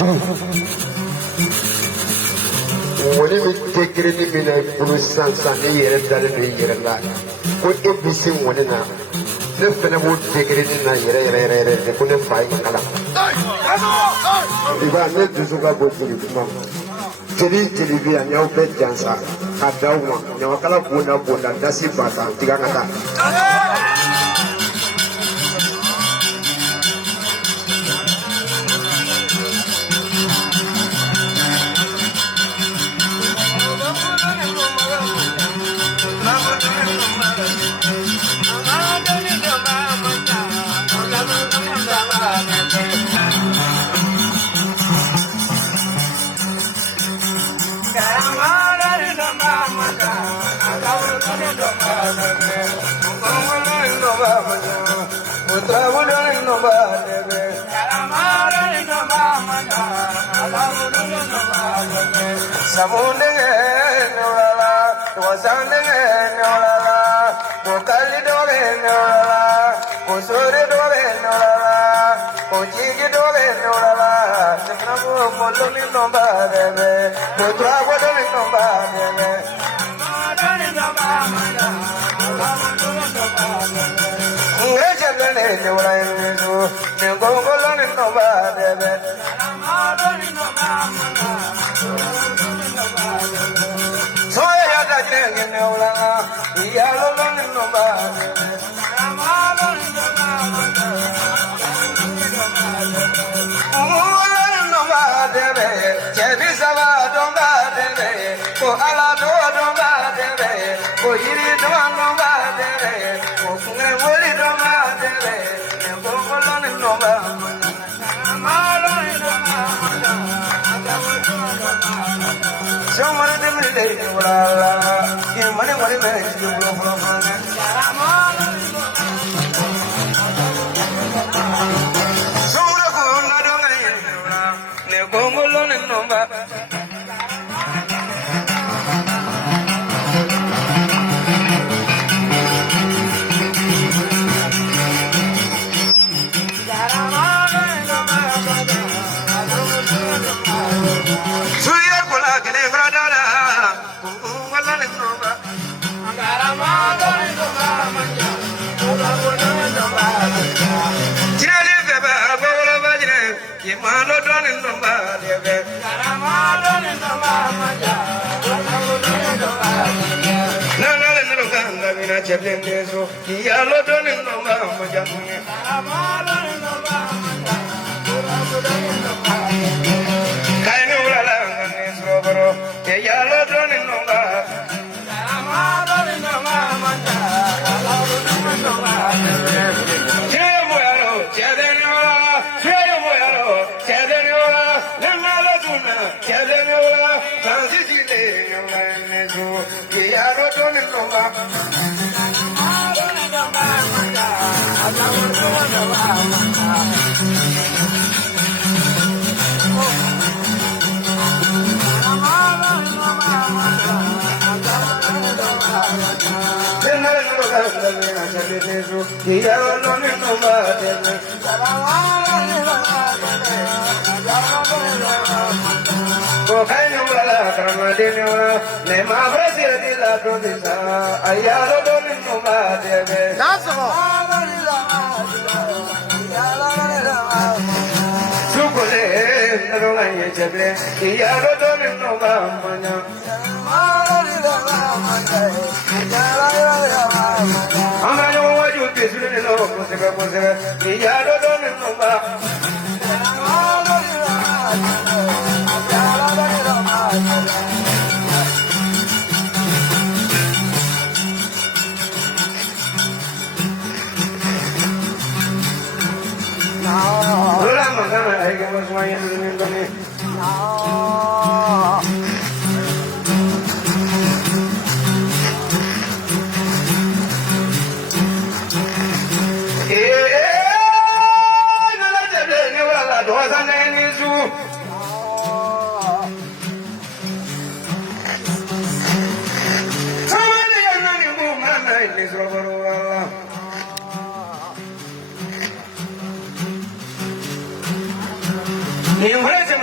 When you take it in a blue sunset, here and that in your life. What if we see one another? The fellow would take it in a year, they couldn't find a color. If I met the Zuba boat to his mom, Jelly and your bed dancer, had down one, your color would not put and that's it, but I'm Tigana.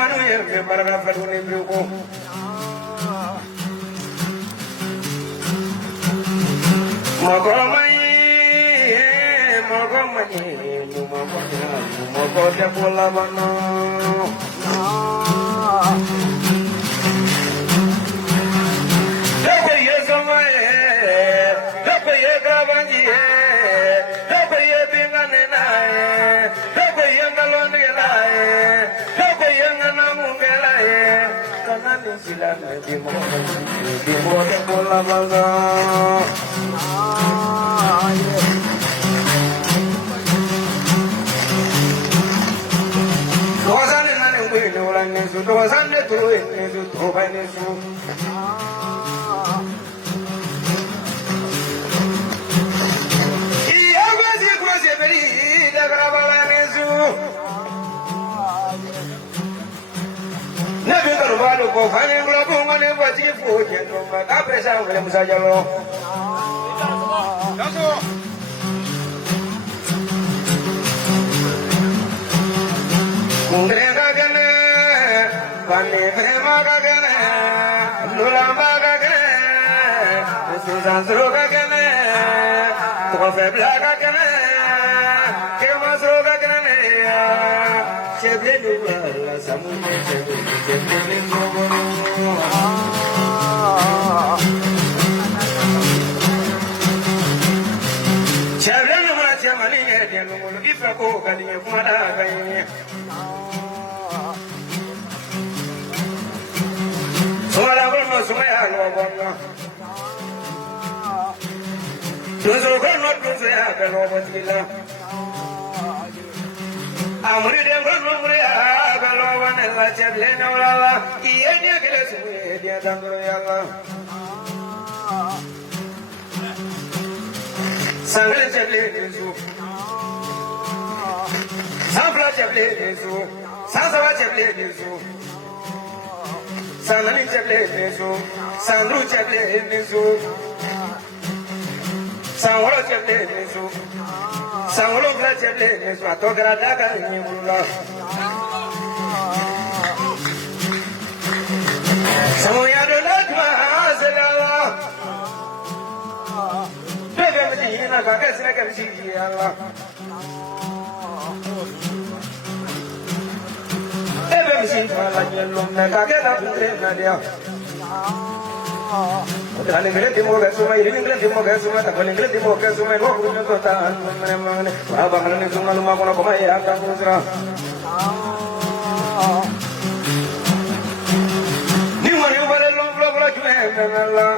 manu ye barra fadune biuko mogomai mogote pola bana Doko ye somae Doko ye gabanji Doko ye bingane nae Doko ye ngalone lae Doko ye nganamunge lae Kanani silane Bimote pola bana Dosane tu ini tu bani su. Iya kuasi beri dagra balani su. Nabi terbalu ko fani globu mane basi fuji nomba kapesa boleh saja lo. Mungkin Bani prema gagane, lulamba gagane, susanzru gagane, kofebla gagane, kemasru gagane, cheble lula samunye cheble ngobono. Cheble lula chamali ngene ngobono ifako kaliye kumada gayene. Sumala kono sumaya lobono. Tuzo kono tuzo ya galobotila. Amuri de kono muri ya galobane la cheble na wala. Iye dia kele suye dia dangro ya la. Sangre cheble nisu. Sampla cheble nisu. Sansawa cheble nisu. Sanani cheble nisu, sanru cheble nisu, sanwolo cheble nisu, sanwolo bla cheble nisu. Atogra daga ni bula. Samoya do lakma azela. Bebe mdina kakasina kamshi Allah. Machine for like you long like I get up and train Nadia. Running great more as my living great more as my running great more as my work with the Totan. Abakan is one of my Akakuzra. New one, you were a long block like you have Allah.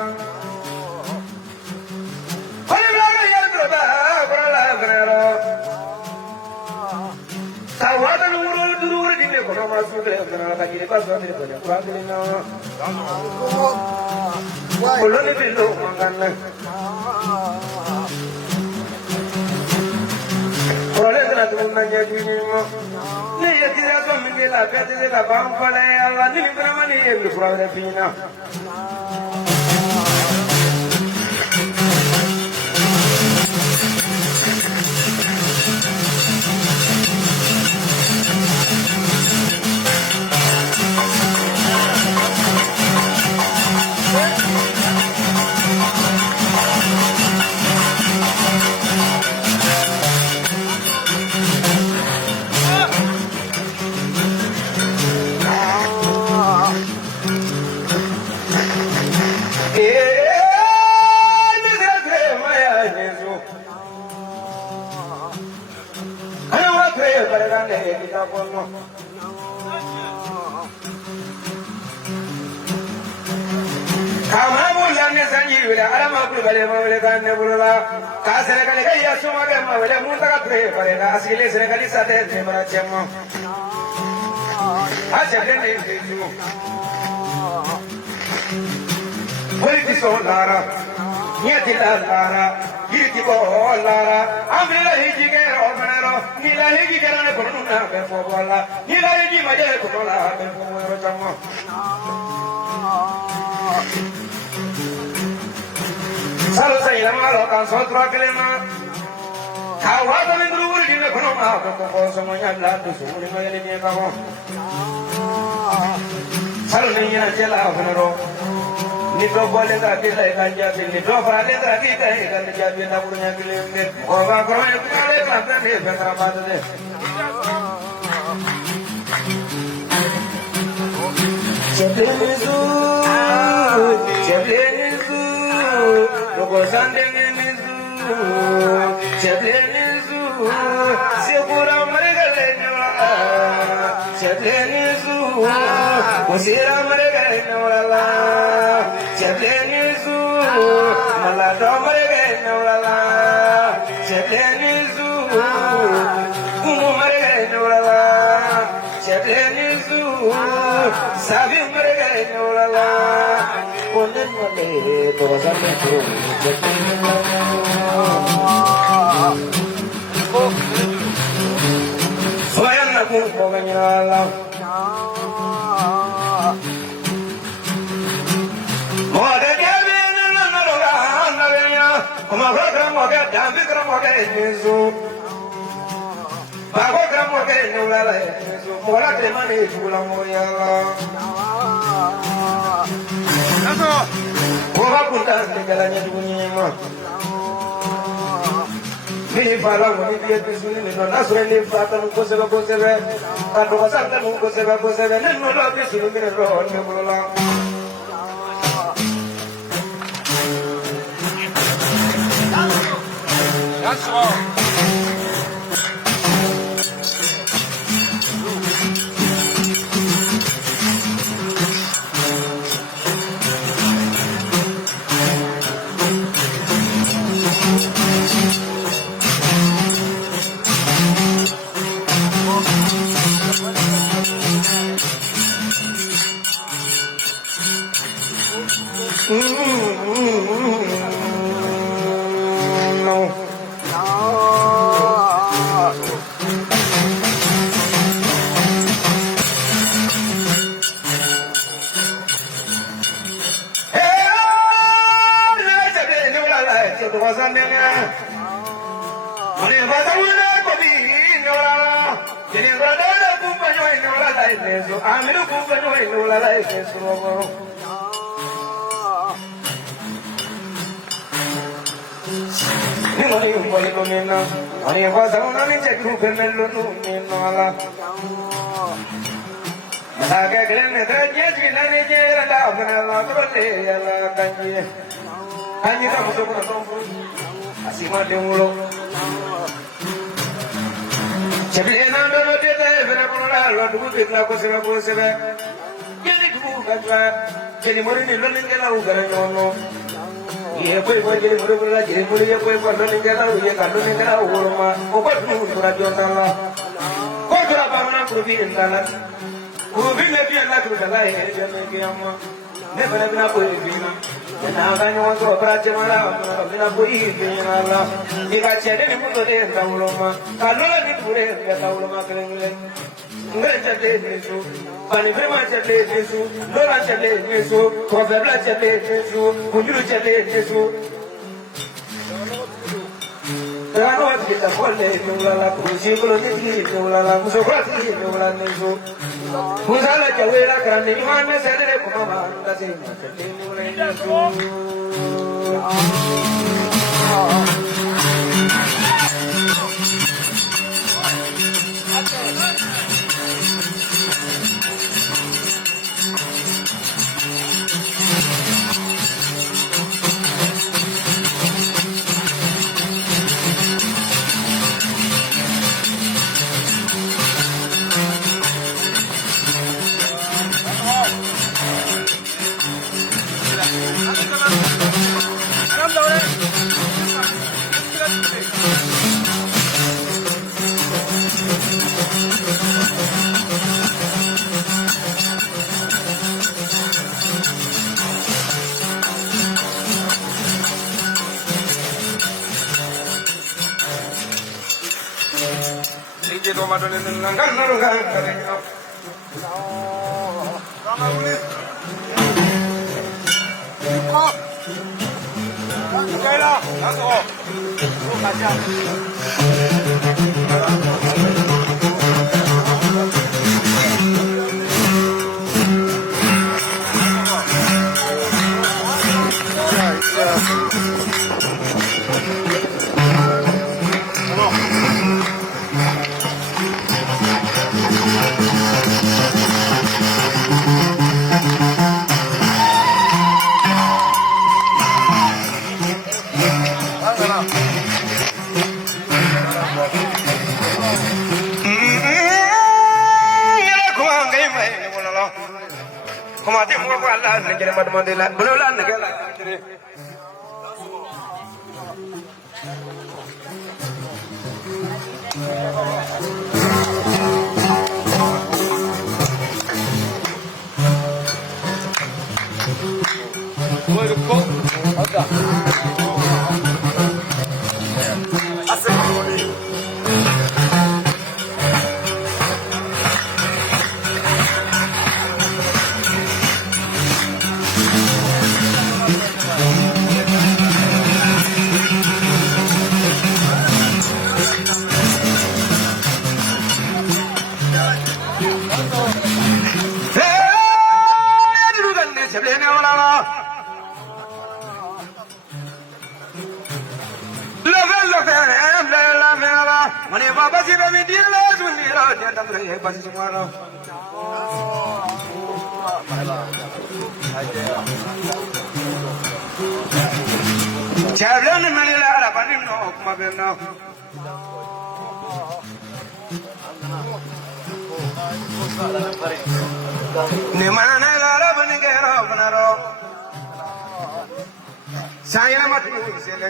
Mina Jella Honoro. Nito Bolenga Kila Kanjabi, Nito Falenga Kita, and Jabina Bunya, Ova Groya, and Ramade. Cheblenizu, Cheblenizu, Logosandenizu, Cheblenizu, Segura Margaleno, Cheblenizu, Usira Margaleno, Cheblenizu, Malado Margaleno, Cheblenizu, Umu Margaleno, Cheblenizu, Sabi Margaleno, Only Tosametu, Soyana Kukovanyala. Mini fala mo ni dia pisuni ni na sura ni fata no ko sebe ka do sa ta no ko sebe ne no lo pisuni ni ro ne mo la That's all. wala kuma te mo ko Allah ne gere mad mandela bulo la ne gela Chablan malila arabanim no mabena Nimana arabani gero banaro Saya mati sele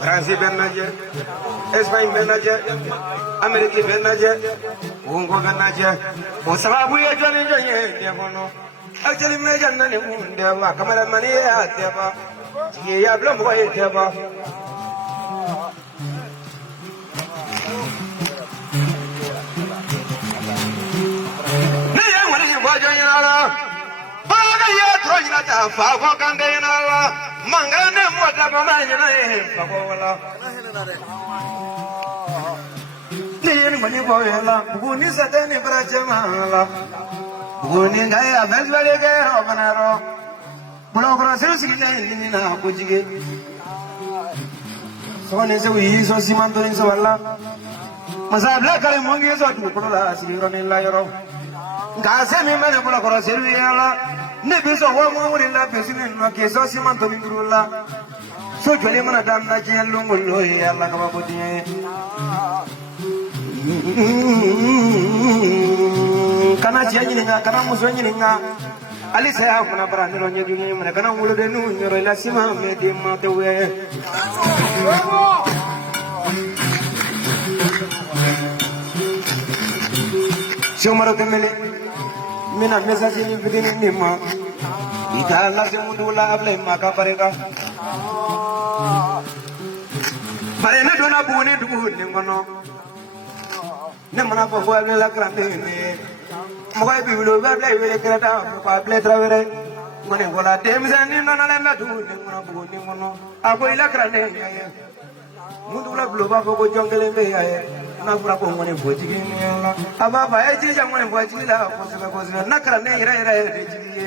France benaje Espagne benaje America benaje Congo benaje Osababu ya jani jani ya bono Actually, me janna ni munde wa kamera mani ya teba ye ya blo mo ye teba ne ya wani ni wa jani ala ba ga ye tro ni na ta fa ko kan de na la manga ne mo ta ba ma ni na ye fa ko wala ne ye ni mani bo ye la bu ni sa de ni bra jama la Guni gaya bezbele gero banaro Bulo brasilu sikile na kujige Sone se wi so simanto ni so wala Masabla kale mongi so tu kurola siriro ni la yoro Ngase mi mene bulo brasilu yala Ne biso wa mo wuri la pesini no ke so simanto ni kurola So jole mana dam na je lungulo yala ka babudi Kana cianyi nga kana musonyi nga ali saya kuna barani ro nyegi mena kana wulo de nu nyoro la sima me de ma de we Shomaro temele mina message ni bidini ni ma ita la se mudula able ma ka parega bare ne dona buni dubu ni ngono ne mana ko ko la grande ne Mogai biulo ba play wele krata pa play travere mone gola temzani no na na du ni mono bu ni mono ako ila krane mundu la blo ba ko jongele be ya na pura ko mone boji ni la aba ba e ji mone boji la ko se na krane ira ira de ji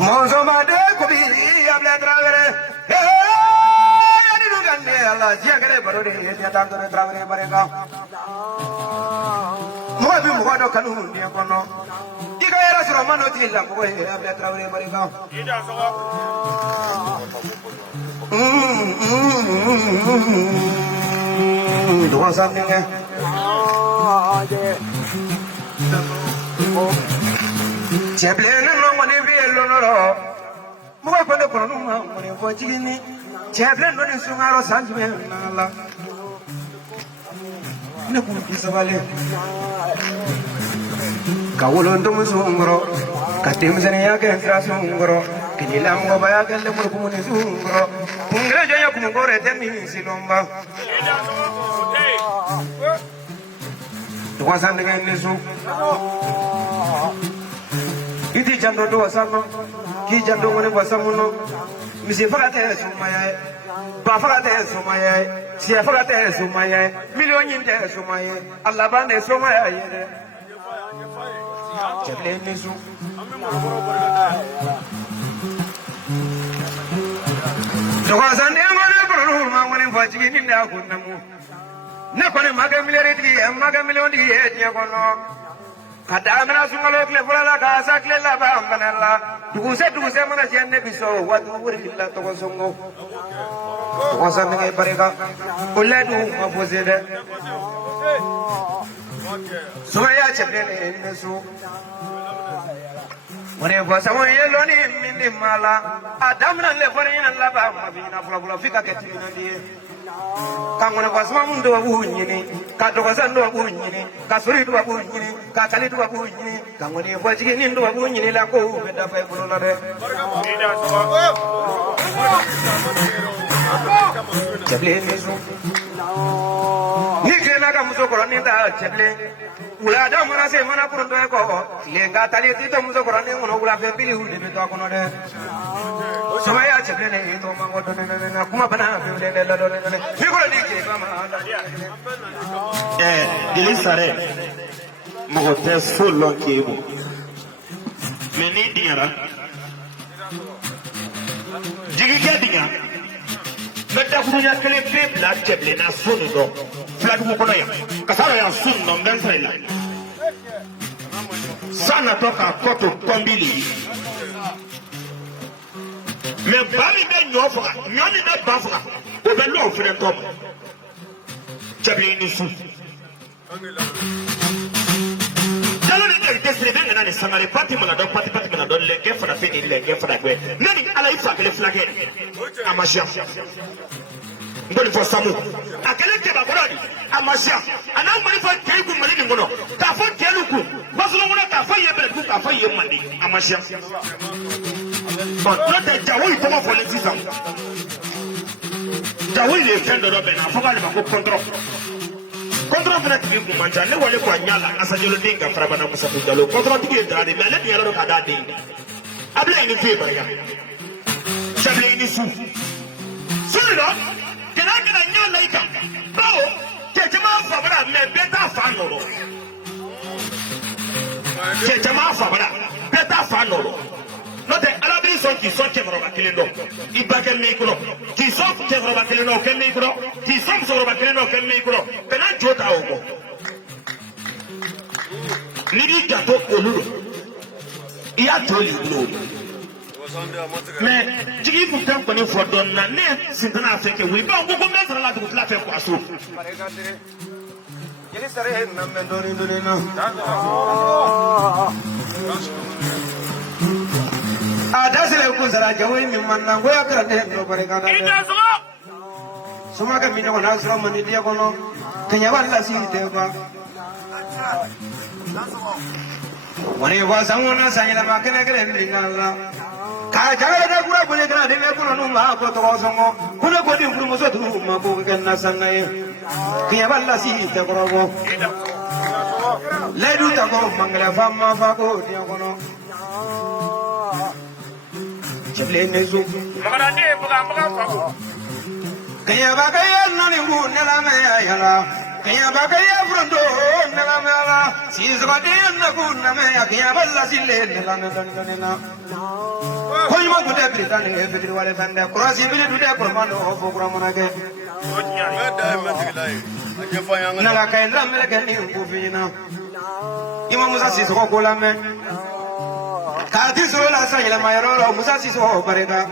Monzo ma de ko bi ya play travere Allah jia kare baro de ya ta to travere barega mo bi mo do kanu ni kono diga era sura mano ti la mo ya be travere barega ida so do sa ne jeble no mo ne bi lo no mo ko de kono mo ne fo jigini Chevre no ni sungaro sanjme nala ne ku kisabale kawolo ndo musungro katim zane ya ke entra sungro kinila mo baya ke le mo ku ni sungro pungre jo ya ku ngore te mi silomba to wasan de ni su iti jando do wasano ki jando ngone wasamuno Misi fakate sumaye, ba fakate sumaye, siya fakate sumaye, million te sumaye, Allah bane sumaye. Jeble nisu. Doka sande ngone bro ma ngone fajigi ni nda kunamu. Ne kone maga million di etnya kono. Kada mana sungalo kle fulala ka sakle la ba ambanalla. Duguse mana sianne biso watu wuri illa to songo Wasa mingi barika. Uledu mafuzide. Sumaya chepele nesu. Mune wasa mo yelo ni mindi mala. Adam na le fori na laba mabina fula fika ketina die. Kangone wasa mundu wabu nyini. Kato wasa ndo wabu nyini. Kasuri ndo wabu nyini. Katali ndo wabu nyini. Kangone wasa jini ndo wabu nyini la ko beda fa kulola de. Chepele nesu. Nikena ka musokoro ni da chepele. Ula da mana se mana purundo ko. Lenga tali tito musokoro ni ngono ula fe pili udi beto akono de. Sumaya chepele ne to mango do ne na kuma bana fe le lo ne. Figura di ke kama. Dili sare. Mo te solo ke mo. Meni diara. Jigi ke diga. Meta kunya kele pe la chepele na sunu do. Flat ko kono ya. Kasara ya sunu no mbensela. Sana toka koto kombili. Me bami be nyofa, nyoni be bafa. O be lo fere top. Chepele ni su. Jalo ni ke desre be ngana ni samare parti mala do parti mala do le ke fara fe ni le ke fara kwe. Nani ala ifa kele flage. Amasha. Ngoni fo samu. Akele ke ba gorodi. Amasha. Ana ngoni fo ke ku mali ni ngono. Ka fo ke luku. Basulo ngono ka fo ye be ku ka fo ye mali. Amasha. But not the Jawi to for the season. Jawi le fendo do be na fo ba le ba ko control. Control na ti ku manja ne wole ko nyala asajelo dinga fara bana musa ku jalo. Control ti ge dade me le ni yalo ka dade. Abla ni fe ba ya. Sable ni su. Sulu kena nyala ika. Bao ke jama fa bara me beta fa no. Ke jama fa bara beta fa no. No te alabi son qui sont chevroba kilendo. Ibake mikro. Qui sont chevroba kilendo ken mikro. Qui sont chevroba kilendo ken mikro. Pena jota ogo. Ligi gato olulo. Iya toli lo. Mais jigi fu kan koni fo don na ne sintana afeke wi ba ngo ko mesra la du la fe ko aso. Jeli sare na mendori ndori na. Adasile kuzara jawi mi manna goya karande no bareka da. Suma ka minno na sura mani dia kono kenya balla si te ba. Wani wa samuna sanyala makene kele lingala. Ka jagala da kura bune kana de kono no ma ko to songo. Kuna ko di furu so tu ma ko kenna sangaye. Kenya balla si te ko go. Ledu ta ko mangala famma fa ko dia kono. Chepele nezu. Magarande buga fago. Kaya bakaya nani mu nela me ayala. Kaya bakaya frondo nela me ala. Sizbade na ku na me kaya balla sille nela me na. Koy ma gude britane e bidri wale bande. Kurasi bidri dude kurmano ofo kuramana ke. Nala kay ndam me ke ni ku fina. Imam Musa si ko kola me. Kati solo la sa yela mayoro Musa si so bareka.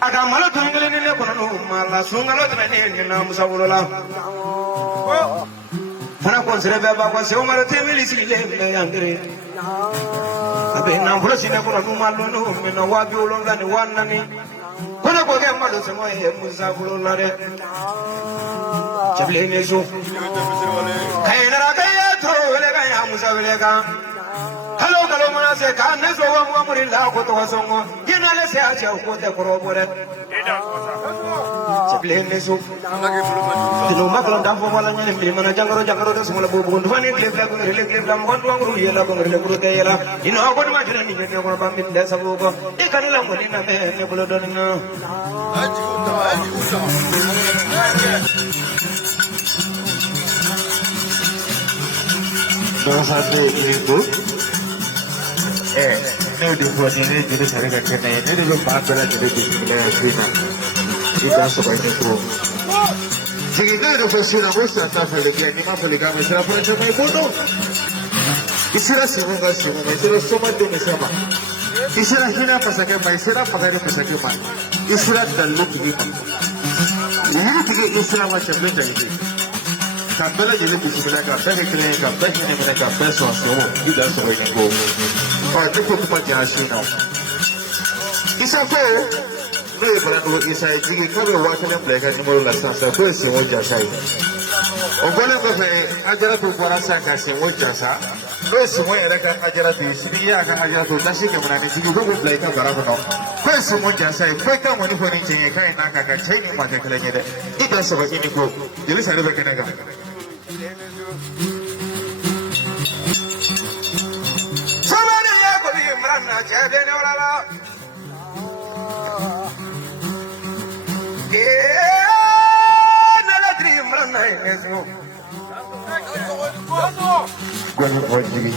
Aga malo tungale ni le kono mala sungalo tene ni na Musa wolola. Fana ko sere be ba ko se o maro temeli si le me yangere. Abe na mbulo si ne kono malo no me na wa bi olonga ni wanani. Kono ko ge malo se mo e Musa wolola re. Chepele ne so. Kaina kaya to le kaya Musa le ka. Hello mana se ka ne so wa muri la ko to songo. Kina le se a che ko te ko robore. Chepele ne so. Tino maklo ndam fo wala nyele mi mana jangaro de sumala bobu ndu fani klef la ko klef la mo ndu nguru yela ko nguru te yela. Ino ko ma tele ni ne ko bam min de sabu ko. E kan la mo ni na ne bulo don na. Dos itu, ini dibuat ini jadi saya kena ini dulu pakai jadi disini Afrika. Kita sebagai itu. Jika itu profesional musuh tak boleh ni mah boleh kami serap macam itu. Istilah semua istilah semua tu sama. isira hina pasake ba isira pagare pasake ba isira dallu kigi yiri kigi isira wa chabe dallu ka bela jele bisibila ka bela kire ka bela hine mena ka bela so so ida so ni go ba ko ko pa jashi na isa ko no e para do isa jigi ko lo wa tele play ka numero la sansa ko se wo jasai o gole ko fe ajara to para sa ka se wo jasa no se mo era ka ajara to sigi ya ka ajara to tashi ke mena ni jigi ko play ka bara ko ko se mo jasai fe ka mo ni fo ni chenye kai na ka ka chenye ma ka kala ni de ida so ba ni ko jeli sa be ka na ga somebody ya ko bi imran na che de ne wala Gwen Bojimi.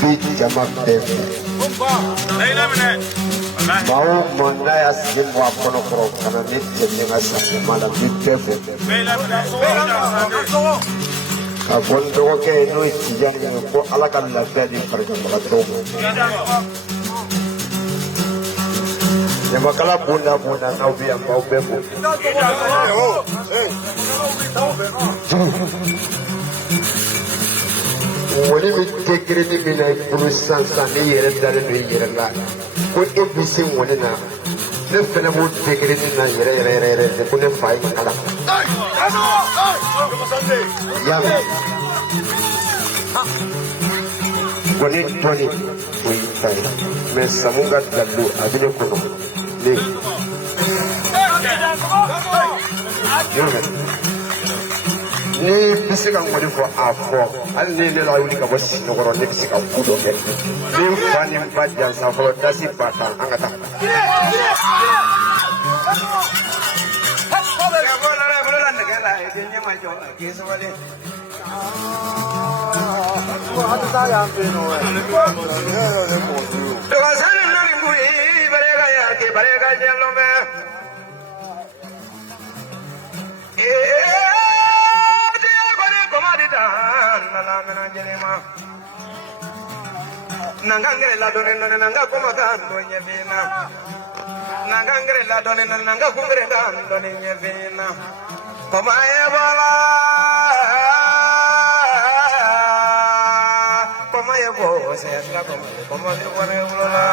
Big Jama Devi. Mau Mondaya Simwa Ponokro, and a bit Jemima Mana Big Devi. A Bondoke, no, it's young for Alakan Lavadi for the Yamakala Bunda Bunda now be a Baubebo. When you take it in a Bruce Sansan, year and year and life. What if we sing one enough? The fellow would take it in a year, they couldn't find a color. When it 20, we find Miss Samunga Dabu, I didn't know. Ni bisiga ngodi ko afro al ni le la wuli ka bosi no goro ne bisiga kudo ke ni fani mbadja sa fo dasi bata angata Nangangre la done nanga koma dando nyevina Nangangre la done nanga kungre dando nyevina Koma ebola Koma ebo se koma ebola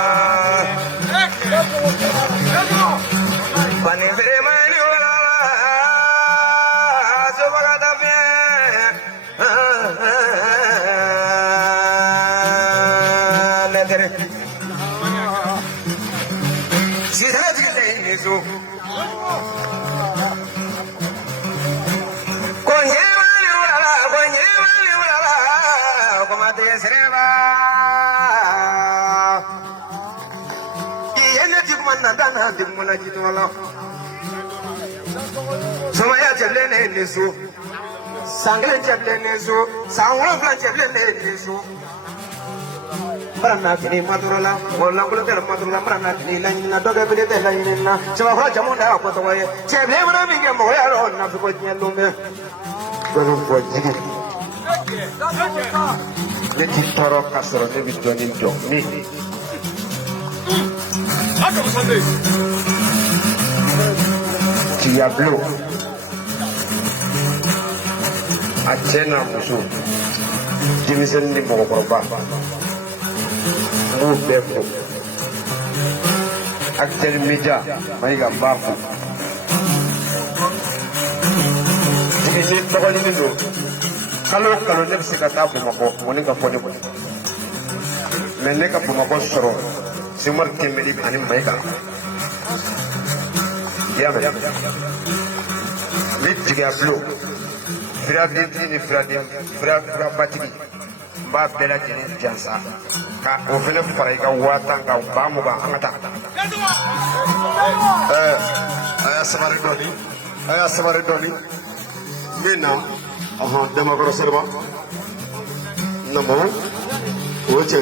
Pani mani wala Sobagada fe Somaya chelene nisu, sangle chelene nisu, sangwa chelene nisu. Marana kini maturala, wala kulo kera maturala marana kini lain na doga bide te lain na. Cuma kau jamu dah apa tu waya? Cebli mana minyak moya ron na fikir punya lumbe. Gwen Bojimi. Ne titoro kasoro ne bidoni do mi. Diablo Achena musu Jimisen ni Mokoba Mubeko Aktel Mija Maiga Bafu Jimisen Tokoli Nindo Kalau nepsi kata Bumako Monika Ponipo Meneka Bumako Soro Simar Kimeli Anim Maiga Yamen Lit Diablo Firadin Firadin Ba Bela Jinin Jansa Ka Ovele Faraiga Watan Ka Bamuga Angata Aya Samari Doni Mina Demagoro Serba Namo Oche